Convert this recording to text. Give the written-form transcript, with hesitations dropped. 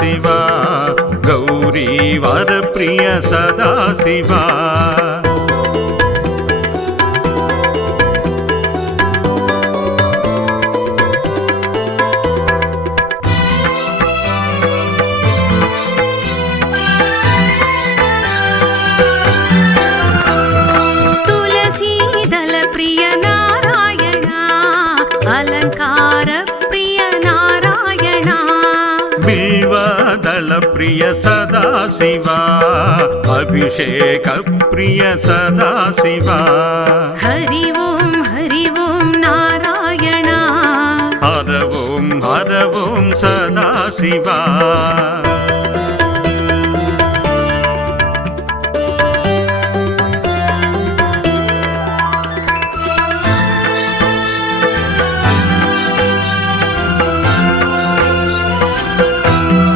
शिव गौरी वरप्रिय सदा शिव प्रिय सदा शिव अभिषेक प्रिय सदा शिव हरि ओम नारायण हर ओम सदा शिव